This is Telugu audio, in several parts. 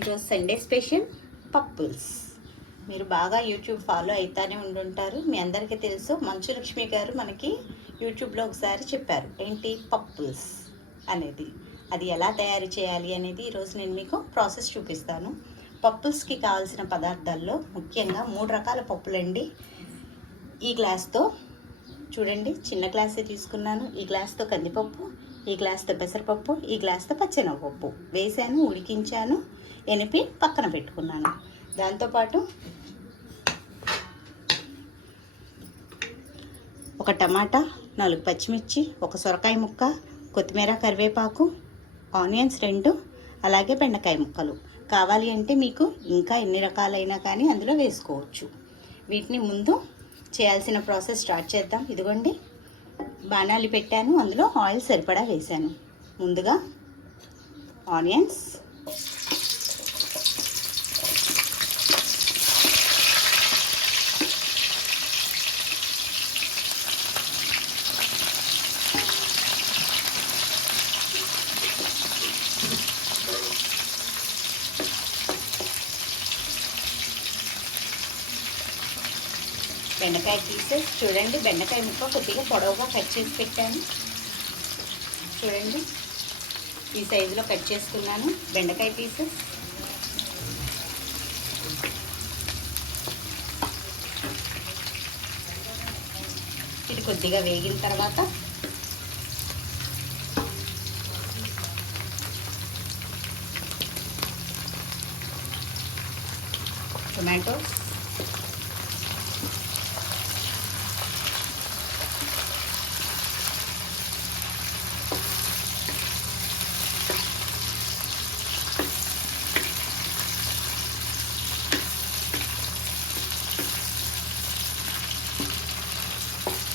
ఈరోజు సండే స్పెషల్ పప్పుల్స్. మీరు బాగా యూట్యూబ్ ఫాలో అవుతానే ఉండుంటారు. మీ అందరికీ తెలుసు, మంచు లక్ష్మి గారు మనకి యూట్యూబ్లో ఒకసారి చెప్పారు ఏంటి పప్పుల్స్ అనేది. అది ఎలా తయారు చేయాలి అనేది ఈరోజు నేను మీకు ప్రాసెస్ చూపిస్తాను. పప్పుల్స్కి కావాల్సిన పదార్థాల్లో ముఖ్యంగా 3 రకాల పప్పులండి. ఈ గ్లాస్తో చూడండి, చిన్న గ్లాసే తీసుకున్నాను. ఈ గ్లాస్తో కందిపప్పు, ఈ గ్లాస్తో పెసరపప్పు, ఈ గ్లాస్తో పచ్చెనగపప్పు వేసాను, ఉడికించాను, ఎనిపి పక్కన పెట్టుకున్నాను. దాంతోపాటు ఒక టమాటా, 4 పచ్చిమిర్చి, ఒక సొరకాయ ముక్క, కొత్తిమీర, కరివేపాకు, ఆనియన్స్ 2, అలాగే బెండకాయ ముక్కలు. కావాలి అంటే మీకు ఇంకా ఎన్ని రకాలైనా కానీ అందులో వేసుకోవచ్చు. వీటిని ముందు చేయాల్సిన ప్రాసెస్ స్టార్ట్ చేద్దాం. ఇదిగోండి, బాణాలు పెట్టాను, అందులో ఆయిల్ సరిపడా వేసాను. ముందుగా ఆనియన్స్, బెండకాయ పీసెస్. చూడండి, బెండకాయ ముక్క కొద్దిగా పొడవుగా కట్ చేసి పెట్టాను. చూడండి, ఈ సైజులో కట్ చేసుకున్నాను బెండకాయ పీసెస్. ఇది కొద్దిగా వేగిన తర్వాత టొమాటోస్,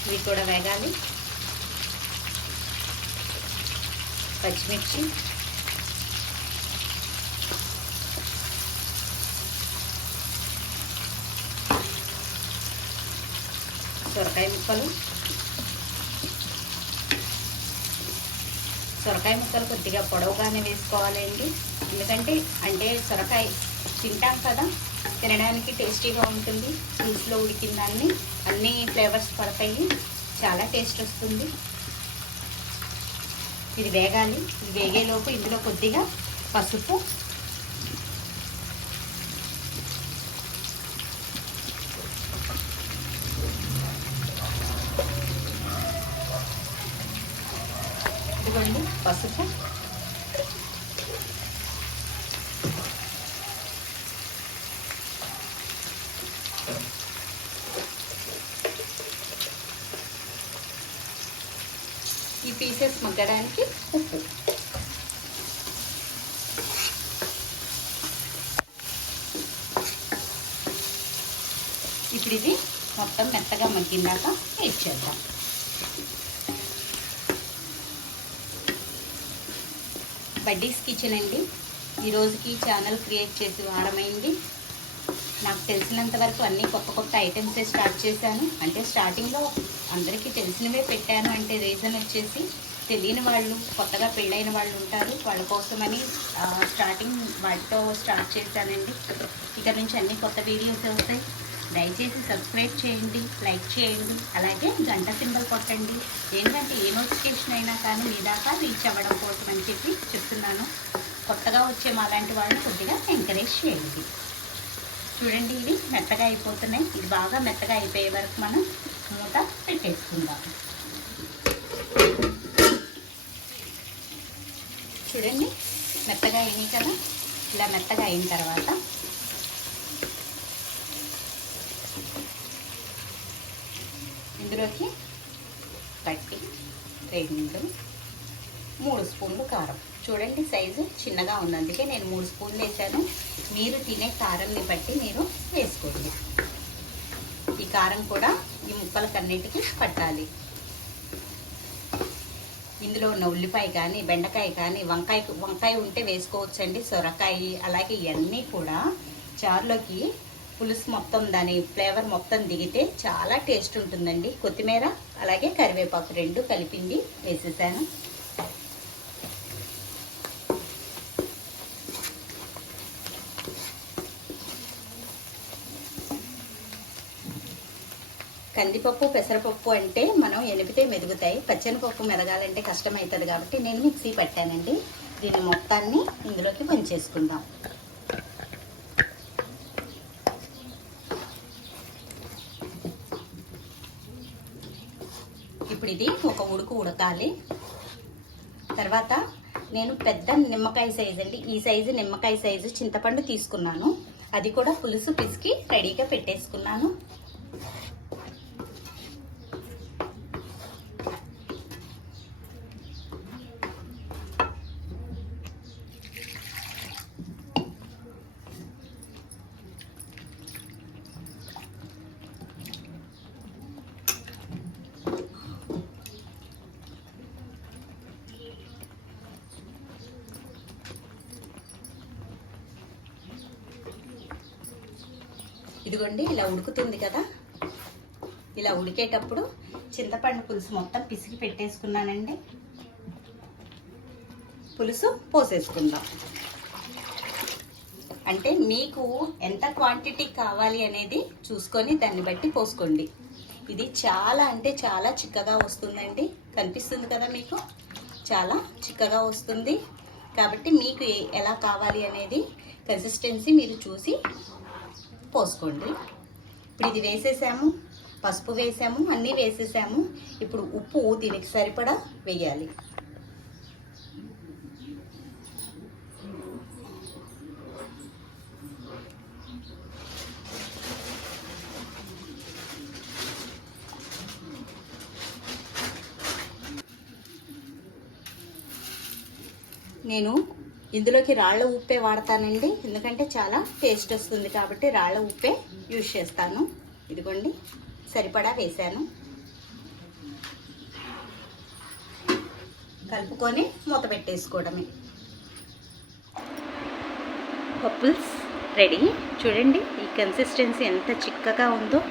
ఇవి కూడా వేగాలి. పచ్చిమిర్చి, సొరకాయ ముక్కలు. సొరకాయ ముక్కలు కొద్దిగా పొడవుగానే వేసుకోవాలండి. ఎందుకంటే సొరకాయ తింటాం కదా, తినడానికి టేస్టీగా ఉంటుంది. పులుసులో ఉడికిన దాన్ని అన్ని ఫ్లేవర్స్ పడతాయి, చాలా టేస్ట్ వస్తుంది. ఇది వేగాలి. ఇది వేగేలోపు ఇందులో కొద్దిగా పసుపు, ఇదిగోండి పసుపు, ఈ పీసెస్ మగ్గడానికి ఉప్పు. ఇప్పుడు ఇది మొత్తం మెత్తగా మగ్గిందాక వెయిట్ చేద్దాం. బడ్డీస్ కిచెన్ అండి. ఈరోజుకి ఛానల్ క్రియేట్ చేసి వారమైంది. నాకు తెలిసినంత వరకు అన్నీ కొత్త ఐటమ్సే స్టార్ట్ చేశాను. అంటే స్టార్టింగ్లో అందరికీ తెలిసినవే పెట్టాను. అంటే రీజన్ వచ్చేసి తెలియని వాళ్ళు, కొత్తగా పెళ్ళైన వాళ్ళు ఉంటారు, వాళ్ళ కోసమని స్టార్టింగ్ వాటితో స్టార్ట్ చేశానండి. ఇక నుంచి అన్ని కొత్త వీడియోస్ వస్తాయి. దయచేసి సబ్స్క్రైబ్ చేయండి, లైక్ చేయండి, అలాగే గంట సింబల్ కొట్టండి. ఏంటంటే ఏ నోటిఫికేషన్ అయినా కానీ మీ దాకా రీచ్ అవ్వడం కోసం అని చెప్తున్నాను. కొత్తగా వచ్చే మాలాంటి వాళ్ళు కొద్దిగా ఎంకరేజ్ చేయండి. చూడండి, ఇవి మెత్తగా అయిపోతున్నాయి. ఇది బాగా మెత్తగా అయిపోయే వరకు మనం మూత పెట్టేసుకుందాం. చూడండి, మెత్తగా అయినాయి కదా. ఇలా మెత్తగా అయిన తర్వాత ఇందులోకి 2, 3 స్పూన్లు కారం. చూడండి, సైజు చిన్నగా ఉంది, అందుకే నేను 3 స్పూన్లు వేసాను. మీరు తినే కారంని బట్టి మీరు వేసుకోండి. ఈ కారం కూడా ఈ ముక్కలకన్నిటికీ పట్టాలి. ఇందులో ఉన్న ఉల్లిపాయ కానీ, బెండకాయ కానీ, వంకాయ ఉంటే వేసుకోవచ్చండి, సొరకాయ, అలాగే ఇవన్నీ కూడా చారులోకి పులుసు మొత్తం దాని ఫ్లేవర్ మొత్తం దిగితే చాలా టేస్ట్ ఉంటుందండి. కొత్తిమీర అలాగే కరివేపాకు 2 కలిపింది వేసేసాను. కందిపప్పు పెసరపప్పు అంటే మనం ఎనిపితే మెదుగుతాయి, పచ్చనిపప్పు మెదగాలంటే కష్టమవుతుంది కాబట్టి నేను మిక్సీ పట్టానండి. దీన్ని మొత్తాన్ని ఇందులోకి వంచేసుకుందాం. ఇప్పుడు ఇది ఒక ఉడకాలి. తర్వాత నేను పెద్ద నిమ్మకాయ సైజు అండి, ఈ సైజు నిమ్మకాయ సైజు చింతపండు తీసుకున్నాను. అది కూడా పులుసు పిసికి రెడీగా పెట్టేసుకున్నాను. ఇదిగోండి ఇలా ఉడుకుతుంది కదా, ఇలా ఉడికేటప్పుడు చింతపండు పులుసు మొత్తం పిసికి పెట్టేసుకున్నానండి. పులుసు పోసేసుకుందాం. అంటే మీకు ఎంత క్వాంటిటీ కావాలి అనేది చూసుకొని దాన్ని బట్టి పోసుకోండి. ఇది చాలా అంటే చాలా చిక్కగా వస్తుందండి, కనిపిస్తుంది కదా మీకు, చాలా చిక్కగా వస్తుంది. కాబట్టి మీకు ఎలా కావాలి అనేది కన్సిస్టెన్సీ మీరు చూసి పోసుకోండి. ఇప్పుడు ఇది వేసేసాము, పసుపు వేసాము, అన్నీ వేసేసాము. ఇప్పుడు ఉప్పు దీనికి సరిపడా వేయాలి. నేను ఇందులోకి రాళ్ళ ఉప్పే వాడతానండి, ఎందుకంటే చాలా టేస్ట్ వస్తుంది కాబట్టి రాళ్ళ ఉప్పే యూజ్ చేస్తాను. ఇదిగోండి సరిపడా వేసాను. కలుపుకొని మూత పెట్టేసుకోవడమే. పప్పుల్స్ రెడీ. చూడండి ఈ కన్సిస్టెన్సీ ఎంత చిక్కగా ఉందో.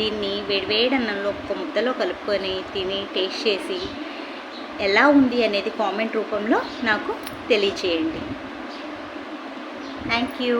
దీన్ని వేడివేడి అన్నంలో ఒక ముద్దలో కలుపుకొని తిని టేస్ట్ చేసి ఎలా ఉంది అనేది కామెంట్ రూపంలో నాకు తెలియచేయండి. Thank you.